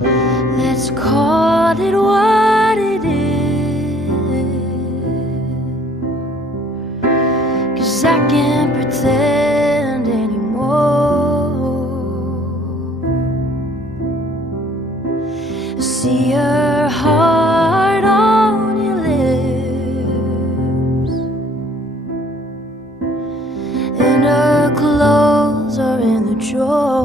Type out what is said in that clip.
Let's call it what it is, 'cause I can't pretend anymore. I see her heart on your lips, and her clothes are in the drawer.